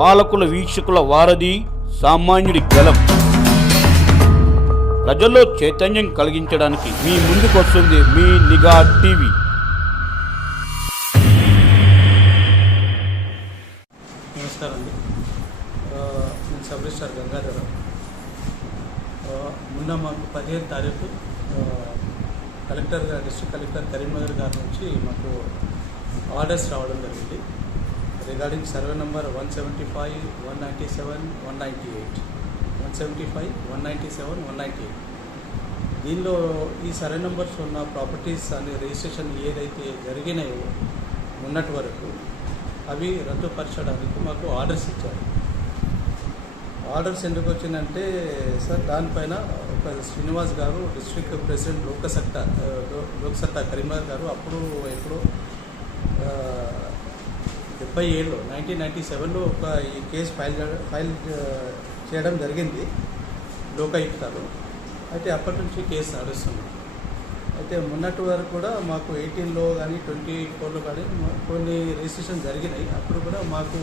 పాలకుల వీక్షకుల వారధి సామాన్యుడి గలం. ప్రజల్లో చైతన్యం కలిగించడానికి మీ ముందుకు వస్తుంది మీ నిఘా టీవీ. నమస్కారం అండి. నేను సబరిస్టార్ రిజిస్టార్ మొన్న మాకు పదిహేను తారీఖు కలెక్టర్ గారు డిస్ట్రిక్ట్ కలెక్టర్ కరీంనగర్ గారి నుంచి మాకు ఆర్డర్స్ రావడం జరిగింది. Regarding survey number one seventy five one ninety seven one ninety eight one seventy five one ninety seven one ninety eight దీనిలో ఈ సర్వే నెంబర్స్ ఉన్న ప్రాపర్టీస్ అనే రిజిస్ట్రేషన్ ఏదైతే జరిగినాయో ఉన్నటి వరకు అవి రద్దుపరచడానికి మాకు ఆర్డర్స్ ఇచ్చారు. ఆర్డర్స్ ఎందుకు వచ్చిందంటే సార్ దానిపైన ఒక శ్రీనివాస్ గారు డిస్ట్రిక్ట్ ప్రెసిడెంట్ లోకసత్తా లోక్సత్తా కరీంనగర్ గారు అప్పుడు ఎప్పుడు డెబ్బై ఏళ్ళు నైన్టీన్ నైన్టీ సెవెన్లో ఒక ఈ కేసు ఫైల్ చేయడం ఫైల్ చేయడం జరిగింది లోకాయుక్తాలు అయితే అప్పటి నుంచి కేసు నడుస్తుంది. అయితే మొన్నటి వరకు కూడా మాకు ఎయిటీన్లో కానీ ట్వంటీ ఫోర్లో కానీ కొన్ని రిజిస్ట్రేషన్ జరిగినాయి. అప్పుడు కూడా మాకు